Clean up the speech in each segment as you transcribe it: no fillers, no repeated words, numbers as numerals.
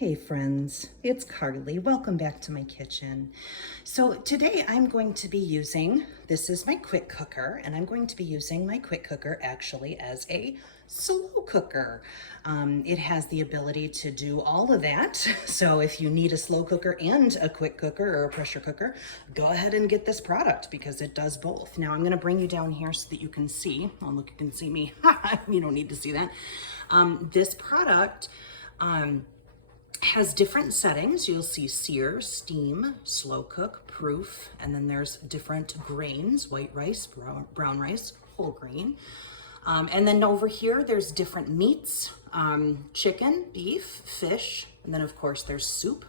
Hey friends, it's Carly. Welcome back to my kitchen. So today I'm going to be using, this is my quick cooker, and I'm going to be using my quick cooker actually as a slow cooker. It has the ability to do all of that. So if you need a slow cooker and a quick cooker or a pressure cooker, go ahead and get this product because it does both. Now I'm gonna bring you down here so that you can see. Oh look, you can see me. You don't need to see that. This product, has different settings. You'll see sear, steam, slow cook, proof, and then there's different grains, white rice, brown rice, whole grain. And then over here, there's different meats, chicken, beef, fish, and then of course there's soup,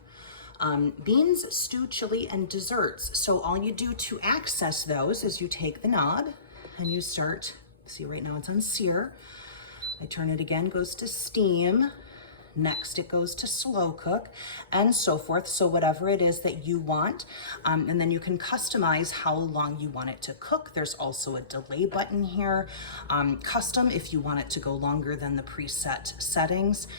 beans, stew, chili, and desserts. So all you do to access those is you take the knob and you start, see right now it's on sear. I turn it again, goes to steam. Next, it goes to slow cook and so forth. So whatever it is that you want, and then you can customize how long you want it to cook. There's also a delay button here. Custom, if you want it to go longer than the preset settings,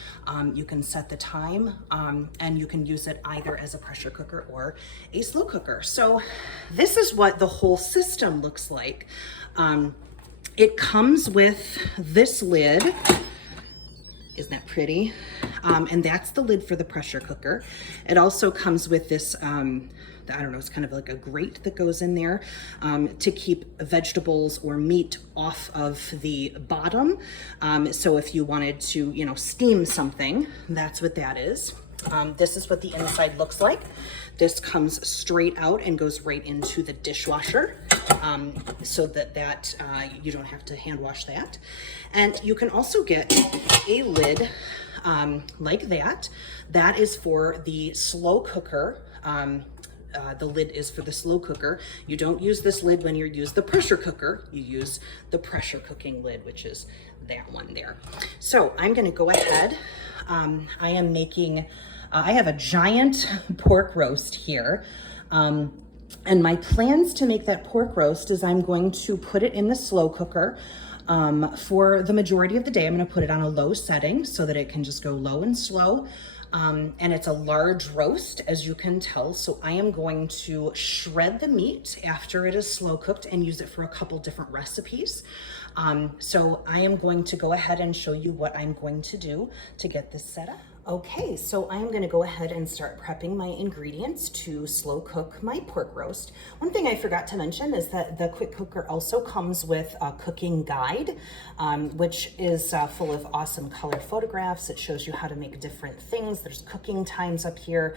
you can set the time, and you can use it either as a pressure cooker or a slow cooker. So this is what the whole system looks like. It comes with this lid. Isn't that pretty? And that's the lid for the pressure cooker. It also comes with this, I don't know, it's kind of like a grate that goes in there to keep vegetables or meat off of the bottom. So if you wanted to, steam something, that's what that is. This is what the inside looks like. This comes straight out and goes right into the dishwasher, so that you don't have to hand wash that. And you can also get a lid like that. That is for the slow cooker. The lid is for the slow cooker. You don't use this lid when you use the pressure cooker. You use the pressure cooking lid, which is that one there. So I'm gonna go ahead. I am making, I have a giant pork roast here. And my plans to make that pork roast is I'm going to put it in the slow cooker for the majority of the day. I'm going to put it on a low setting so that it can just go low and slow. And it's a large roast, as you can tell. So I am going to shred the meat after it is slow cooked and use it for a couple different recipes. So I am going to go ahead and show you what I'm going to do to get this set up. Okay, so I'm gonna go ahead and start prepping my ingredients to slow cook my pork roast. One thing I forgot to mention is that the quick cooker also comes with a cooking guide, which is full of awesome color photographs. It shows you how to make different things. There's cooking times up here,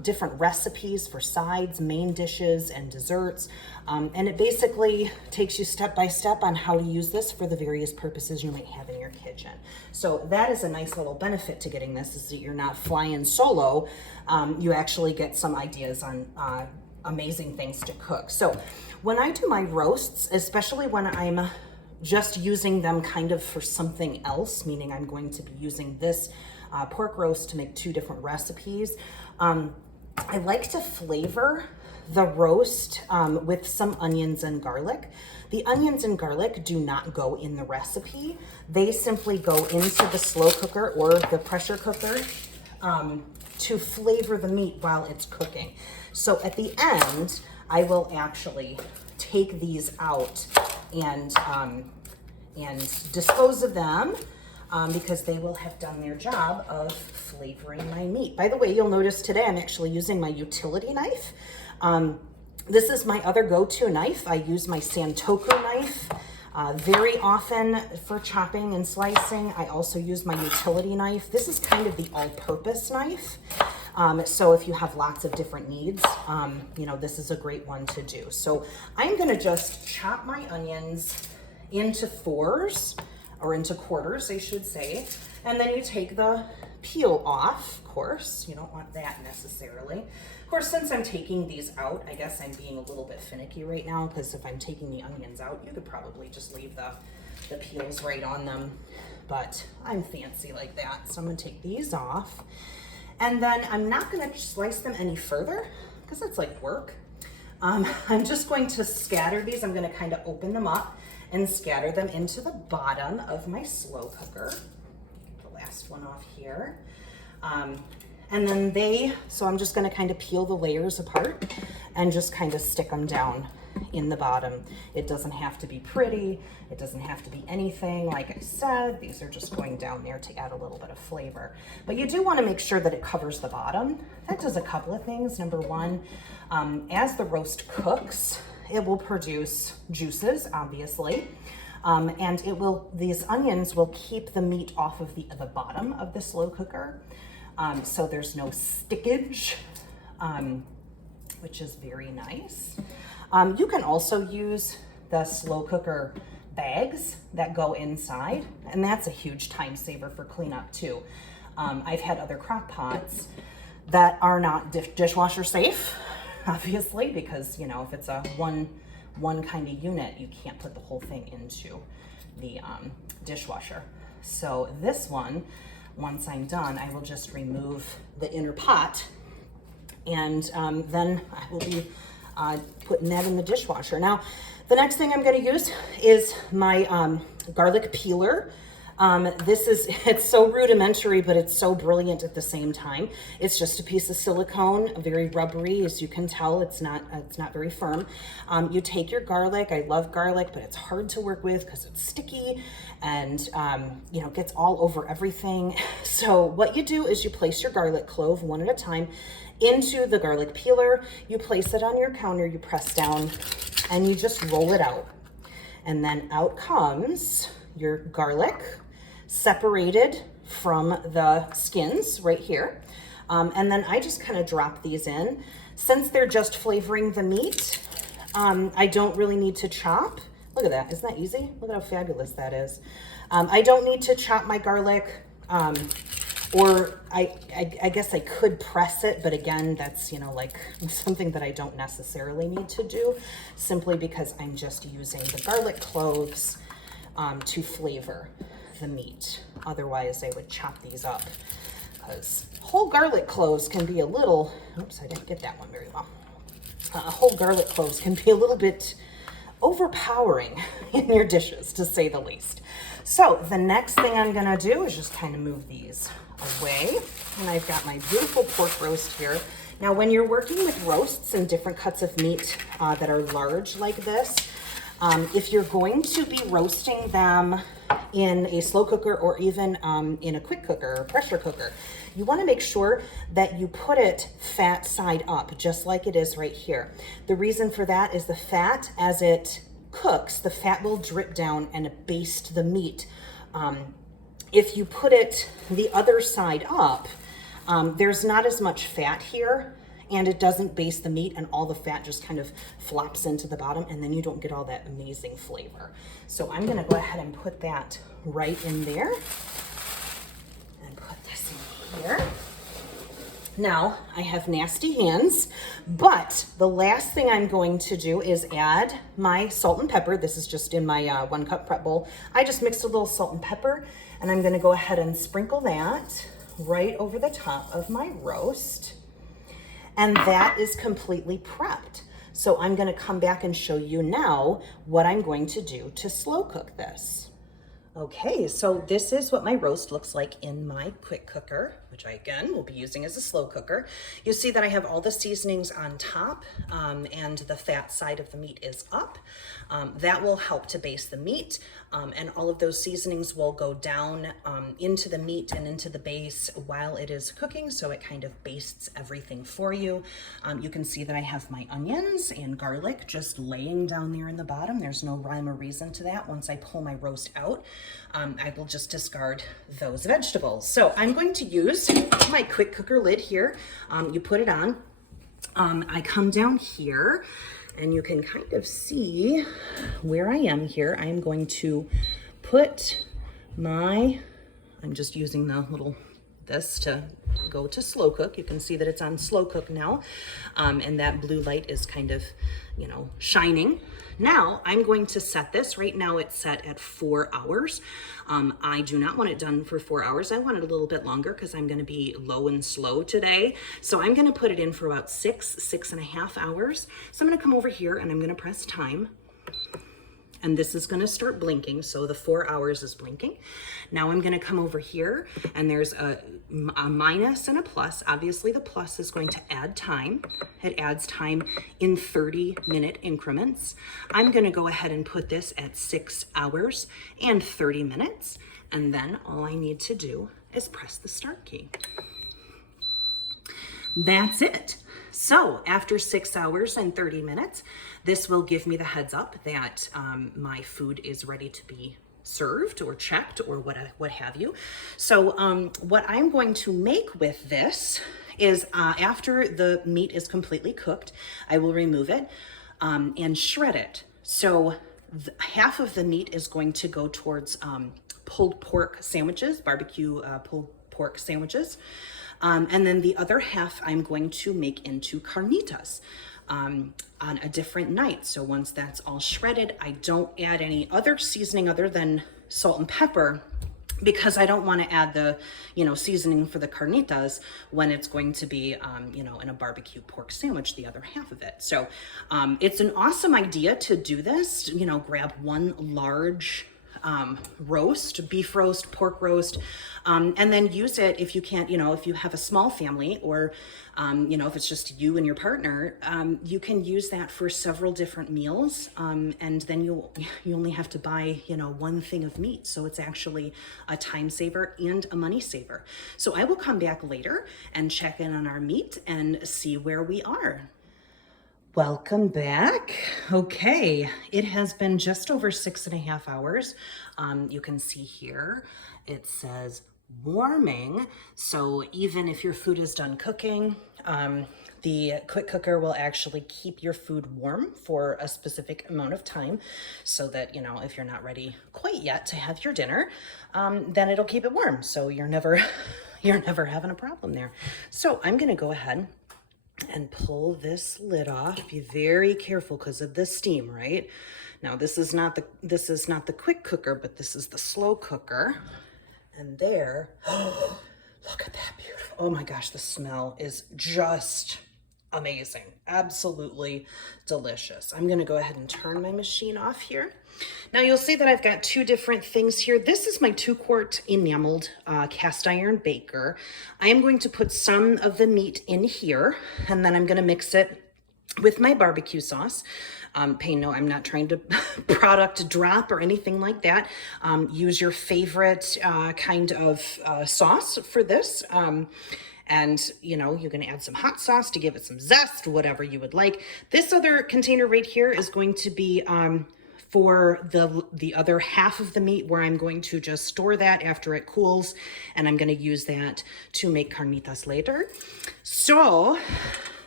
different recipes for sides, main dishes, and desserts. And it basically takes you step by step on how to use this for the various purposes you might have in your kitchen. So that is a nice little benefit to getting this, is that you're not flying solo. You actually get some ideas on amazing things to cook. So when I do my roasts, especially when I'm just using them kind of for something else, meaning I'm going to be using this pork roast to make two different recipes, I like to flavor the roast with some onions and garlic. The onions and garlic do not go in the recipe. They simply go into the slow cooker or the pressure cooker to flavor the meat while it's cooking. So at the end, I will actually take these out and dispose of them because they will have done their job of flavoring my meat. By the way, you'll notice today I'm actually using my utility knife. This is my other go-to knife. I use my Santoku knife very often for chopping and slicing. I also use my utility knife. This is kind of the all-purpose knife. So if you have lots of different needs, this is a great one to do. So I'm gonna just chop my onions into fours, or into quarters, I should say. And then you take the peel off, of course. You don't want that necessarily. Of course, since I'm taking these out, I guess I'm being a little bit finicky right now, because if I'm taking the onions out, you could probably just leave the peels right on them. But I'm fancy like that. So I'm gonna take these off. And then I'm not gonna slice them any further, because that's like work. I'm just going to scatter these. I'm gonna kind of open them up and scatter them into the bottom of my slow cooker. The last one off here. And then so I'm just gonna kind of peel the layers apart and just kind of stick them down in the bottom. It doesn't have to be pretty. It doesn't have to be anything. Like I said, these are just going down there to add a little bit of flavor. But you do want to make sure that it covers the bottom. That does a couple of things. Number one, as the roast cooks, it will produce juices, obviously. And these onions will keep the meat off of the bottom of the slow cooker. So there's no stickage, which is very nice. You can also use the slow cooker bags that go inside, and that's a huge time saver for cleanup too. I've had other crock pots that are not dishwasher safe, obviously, because you know, if it's a one kind of unit, you can't put the whole thing into the dishwasher. So this one, once I'm done, I will just remove the inner pot, and then I will be putting that in the dishwasher. Now, the next thing I'm going to use is my garlic peeler. It's so rudimentary, but it's so brilliant at the same time. It's just a piece of silicone, very rubbery, as you can tell. It's not very firm. You take your garlic. I love garlic, but it's hard to work with because it's sticky and you know, gets all over everything. So what you do is you place your garlic clove one at a time into the garlic peeler. You place it on your counter, you press down, and you just roll it out. And then out comes your garlic, separated from the skins right here. And then I just kind of drop these in. Since they're just flavoring the meat, I don't really need to chop. Look at that, isn't that easy? Look at how fabulous that is. I don't need to chop my garlic, or I guess I could press it, but again, that's, you know, like something that I don't necessarily need to do, simply because I'm just using the garlic cloves to flavor the meat. Otherwise, I would chop these up, because whole garlic cloves can be a little, oops, I didn't get that one very well. Whole garlic cloves can be a little bit overpowering in your dishes, to say the least. So the next thing I'm gonna do is just kind of move these away. And I've got my beautiful pork roast here. Now, when you're working with roasts and different cuts of meat that are large like this, if you're going to be roasting them in a slow cooker or even in a quick cooker or pressure cooker, you want to make sure that you put it fat side up, just like it is right here. The reason for that is the fat, as it cooks, the fat will drip down and baste the meat. If you put it the other side up, there's not as much fat here, and it doesn't baste the meat, and all the fat just kind of flops into the bottom, and then you don't get all that amazing flavor. So I'm gonna go ahead and put that right in there and put this in here. Now, I have nasty hands, but the last thing I'm going to do is add my salt and pepper. This is just in my 1 cup prep bowl. I just mixed a little salt and pepper, and I'm gonna go ahead and sprinkle that right over the top of my roast. And that is completely prepped. So I'm gonna come back and show you now what I'm going to do to slow cook this. Okay, so this is what my roast looks like in my quick cooker, which I, again, will be using as a slow cooker. You see that I have all the seasonings on top, and the fat side of the meat is up. That will help to baste the meat, and all of those seasonings will go down into the meat and into the base while it is cooking, so it kind of bastes everything for you. You can see that I have my onions and garlic just laying down there in the bottom. There's no rhyme or reason to that. Once I pull my roast out, I will just discard those vegetables. So I'm going to use my quick cooker lid here. You put it on. I come down here, and you can kind of see where I am here. I am going to put I'm just using this to go to slow cook. You can see that it's on slow cook now, and that blue light is kind of, you know, shining. Now I'm going to set this. Right now it's set at 4 hours. I do not want it done for 4 hours. I want it a little bit longer because I'm going to be low and slow today. So I'm going to put it in for about 6.5 hours. So I'm going to come over here and I'm going to press time. and this is gonna start blinking. So the 4 hours is blinking. Now I'm gonna come over here, and there's a minus and a plus. Obviously the plus is going to add time. It adds time in 30-minute increments. I'm gonna go ahead and put this at 6 hours and 30 minutes. And then all I need to do is press the start key. That's it. So after 6 hours and 30 minutes, this will give me the heads up that my food is ready to be served or checked or what have you. So what I'm going to make with this is after the meat is completely cooked, I will remove it and shred it. So half of the meat is going to go towards pulled pork sandwiches, barbecue pulled pork sandwiches. And then the other half I'm going to make into carnitas on a different night. So once that's all shredded, I don't add any other seasoning other than salt and pepper, because I don't want to add the, seasoning for the carnitas when it's going to be, in a barbecue pork sandwich, the other half of it. So it's an awesome idea to do this, grab one large roast, beef roast, pork roast, and then use it if you can't, if you have a small family or, if it's just you and your partner, you can use that for several different meals. And then you only have to buy, one thing of meat. So it's actually a time saver and a money saver. So I will come back later and check in on our meat and see where we are. Welcome back. Okay, it has been just over 6.5 hours. You can see here, it says warming. So even if your food is done cooking, the quick cooker will actually keep your food warm for a specific amount of time so that, if you're not ready quite yet to have your dinner, then it'll keep it warm. So you're never having a problem there. So I'm gonna go ahead and pull this lid off. Be very careful because of the steam, right? Now this is not the quick cooker, but this is the slow cooker. And there, oh, look at that beautiful. Oh my gosh, the smell is just amazing. Absolutely delicious. I'm gonna go ahead and turn my machine off here. Now you'll see that I've got two different things here. This is my 2-quart enameled cast iron baker. I am going to put some of the meat in here, and then I'm gonna mix it with my barbecue sauce. I'm not trying to product drop or anything like that. Use your favorite kind of sauce for this. And you're gonna add some hot sauce to give it some zest, whatever you would like. This other container right here is going to be for the other half of the meat, where I'm going to just store that after it cools, and I'm gonna use that to make carnitas later. So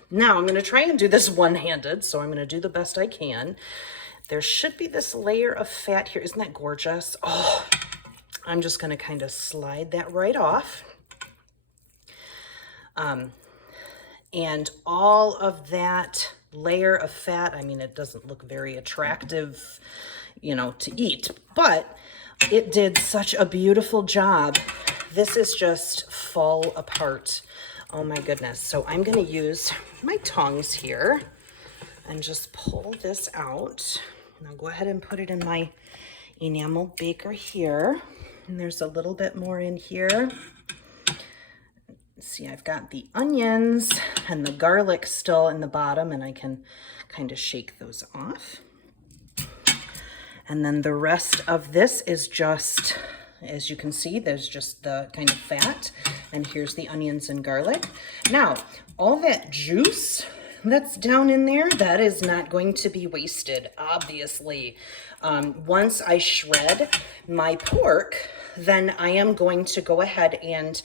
now I'm gonna try and do this one-handed, so I'm gonna do the best I can. There should be this layer of fat here. Isn't that gorgeous? Oh, I'm just gonna kind of slide that right off. And all of that layer of fat, it doesn't look very attractive, to eat, but it did such a beautiful job. This is just fall apart. Oh my goodness. So I'm gonna use my tongs here and just pull this out. And I'll go ahead and put it in my enamel baker here. And there's a little bit more in here. See, I've got the onions and the garlic still in the bottom, and I can kind of shake those off. And then the rest of this is just, as you can see, there's just the kind of fat, and here's the onions and garlic. Now, all that juice that's down in there, that is not going to be wasted, obviously. Once I shred my pork, then I am going to go ahead and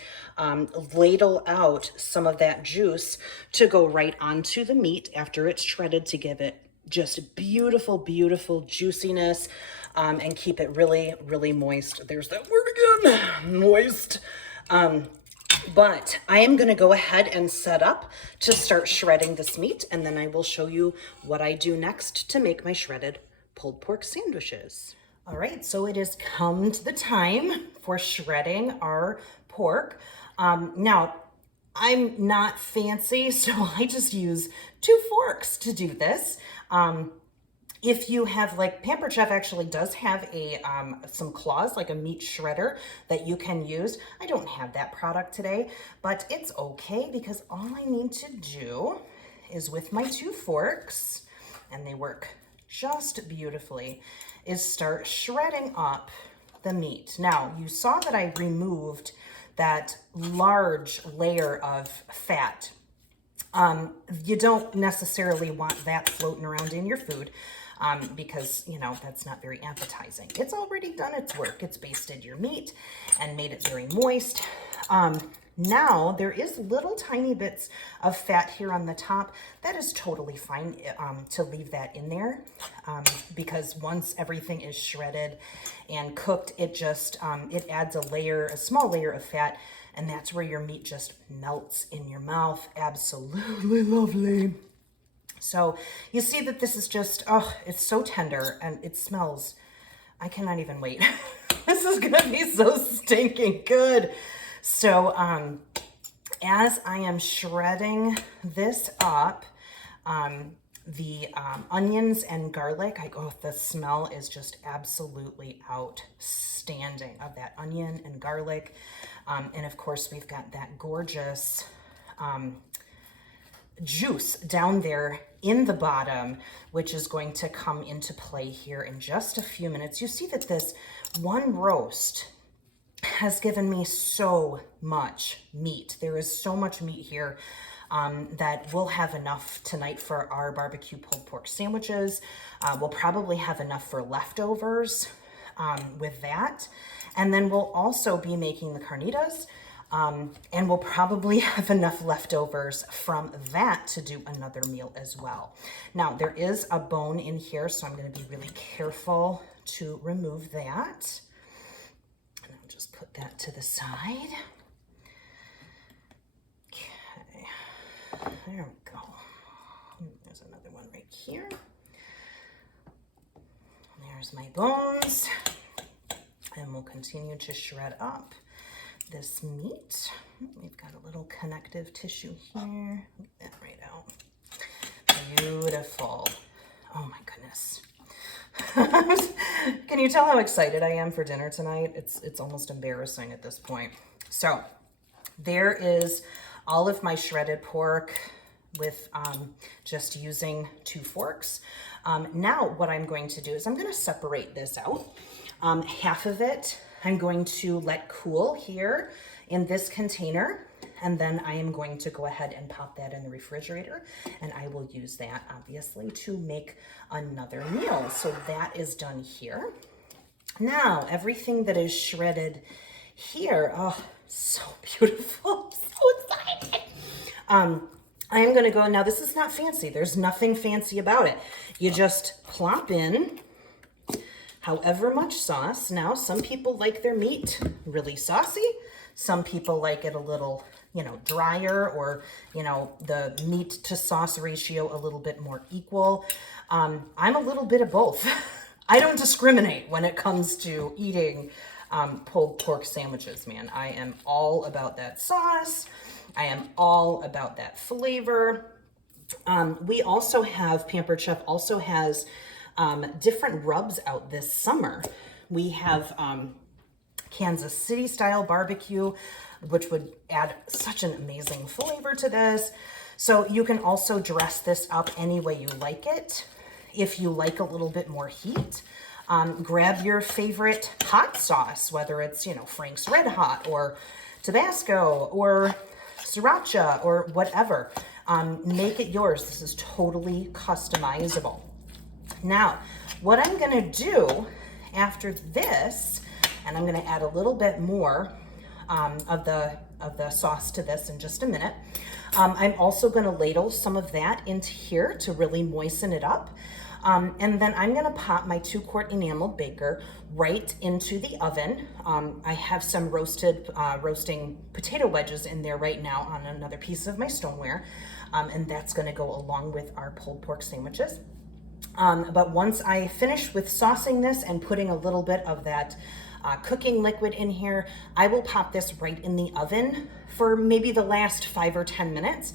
ladle out some of that juice to go right onto the meat after it's shredded, to give it just beautiful, beautiful juiciness, and keep it really, really moist. There's that word again, moist. But I am gonna go ahead and set up to start shredding this meat, and then I will show you what I do next to make my shredded pulled pork sandwiches. All right, so it has come to the time for shredding our pork. Now, I'm not fancy, so I just use 2 forks to do this. If you have, like, Pampered Chef actually does have a some claws, like a meat shredder that you can use. I don't have that product today, but it's okay because all I need to do is with my 2 forks, and they work just beautifully, is start shredding up the meat. Now, you saw that I removed that large layer of fat. You don't necessarily want that floating around in your food because, you know, that's not very appetizing. It's already done its work. It's basted your meat and made it very moist. Now, there is little tiny bits of fat here on the top. That is totally fine to leave that in there because once everything is shredded and cooked, it just, it adds a small layer of fat, and that's where your meat just melts in your mouth. Absolutely lovely. So you see that this is just, oh, it's so tender and it smells, I cannot even wait. This is gonna be so stinking good. So as I am shredding this up, the onions and garlic, the smell is just absolutely outstanding of that onion and garlic. And of course, we've got that gorgeous juice down there in the bottom, which is going to come into play here in just a few minutes. You see that this one roast has given me so much meat. There is so much meat here that we'll have enough tonight for our barbecue pulled pork sandwiches. We'll probably have enough for leftovers with that. And then we'll also be making the carnitas. And we'll probably have enough leftovers from that to do another meal as well. Now, there is a bone in here, so I'm going to be really careful to remove that. And I'll just put that to the side. Okay, there we go. There's another one right here. There's my bones. And we'll continue to shred up this meat. We've got a little connective tissue here. Get that right out. Beautiful. Oh my goodness. Can you tell how excited I am for dinner tonight? It's almost embarrassing at this point. So there is all of my shredded pork with just using 2 forks. Now what I'm going to do is I'm going to separate this out. Half of it I'm going to let cool here in this container, and then I am going to go ahead and pop that in the refrigerator, and I will use that obviously to make another meal. So that is done here. Now, everything that is shredded here, oh, so beautiful, so excited. I am gonna go, now this is not fancy. There's nothing fancy about it. You just plop in however much sauce. Now, some people like their meat really saucy. Some people like it a little, you know, drier, or, you know, the meat to sauce ratio a little bit more equal. I'm a little bit of both. I don't discriminate when it comes to eating pulled pork sandwiches, man. I am all about that sauce. I am all about that flavor. We also have, Pampered Chef also has different rubs out this summer. We have Kansas City style barbecue, which would add such an amazing flavor to this. So you can also dress this up any way you like it. If you like a little bit more heat, grab your favorite hot sauce, whether it's, you know, Frank's Red Hot or Tabasco or Sriracha or whatever. Make it yours. This is totally customizable. Now, what I'm gonna do after this, and I'm gonna add a little bit more of the sauce to this in just a minute. I'm also gonna ladle some of that into here to really moisten it up. And then I'm gonna pop my 2-quart enameled baker right into the oven. I have some roasting potato wedges in there right now on another piece of my stoneware. And that's gonna go along with our pulled pork sandwiches. But once I finish with saucing this and putting a little bit of that cooking liquid in here, I will pop this right in the oven for maybe the last 5 or 10 minutes.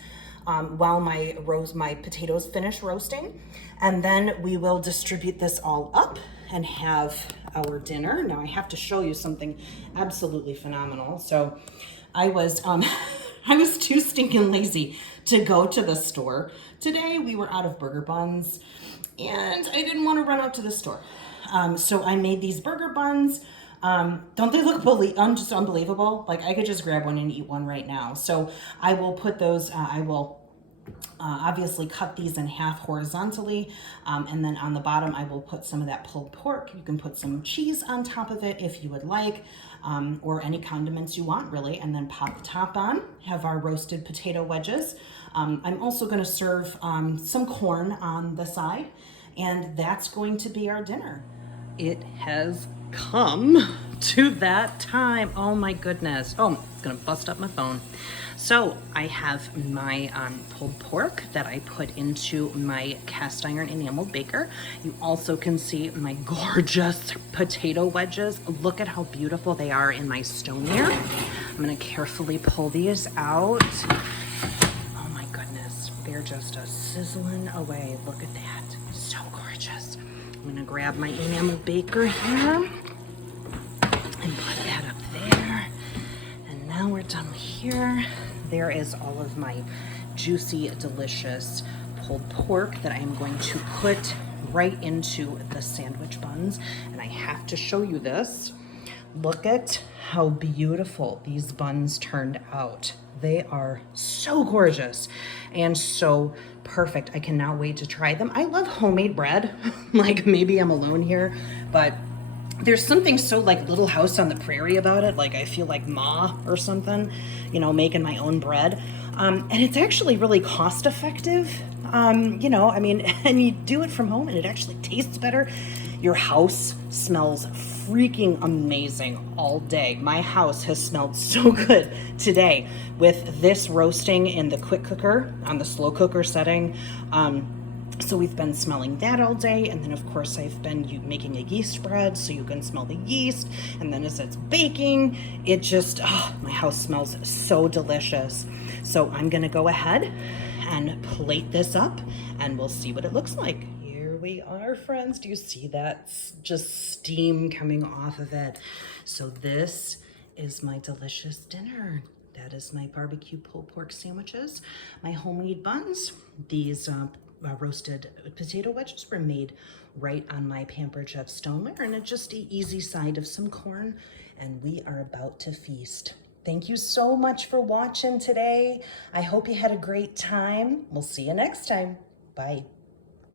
while my potatoes finish roasting. And then we will distribute this all up and have our dinner. Now I have to show you something absolutely phenomenal. So I was I was too stinking lazy to go to the store. Today we were out of burger buns and I didn't want to run out to the store. So I made these burger buns. Don't they look just unbelievable? Like I could just grab one and eat one right now. So I will put those, I will obviously cut these in half horizontally, and then on the bottom I will put some of that pulled pork. You can put some cheese on top of it if you would like, or any condiments you want really, and then pop the top on. Have our roasted potato wedges. I'm also going to serve some corn on the side, and that's going to be our dinner. It has come to that time. Oh my goodness. Oh, it's gonna bust up my phone. So I have my pulled pork that I put into my cast iron enameled baker. You also can see my gorgeous potato wedges. Look at how beautiful they are in my stoneware. I'm gonna carefully pull these out. Oh my goodness, they're just a sizzling away. Look at that, so gorgeous. I'm gonna grab my enameled baker here and put that up there. And now we're done here. There is all of my juicy, delicious pulled pork that I am going to put right into the sandwich buns. And I have to show you this. Look at how beautiful these buns turned out. They are so gorgeous and so perfect. I cannot wait to try them. I love homemade bread. Like maybe I'm alone here, but there's something so like Little House on the Prairie about it. Like I feel like Ma or something, you know, making my own bread. And it's actually really cost effective. You know, I mean, and you do it from home and it actually tastes better. Your house smells freaking amazing all day. My house has smelled so good today with this roasting in the quick cooker on the slow cooker setting. So we've been smelling that all day. And then of course I've been making a yeast bread so you can smell the yeast. And then as it's baking, it just, oh, my house smells so delicious. So I'm gonna go ahead and plate this up and we'll see what it looks like. Here we are, friends. Do you see that? Just steam coming off of it. So this is my delicious dinner. That is my barbecue pulled pork sandwiches, my homemade buns. These roasted potato wedges were made right on my Pampered Chef stoneware, and it's just an easy side of some corn, and we are about to feast. Thank you so much for watching today. I hope you had a great time. We'll see you next time. Bye.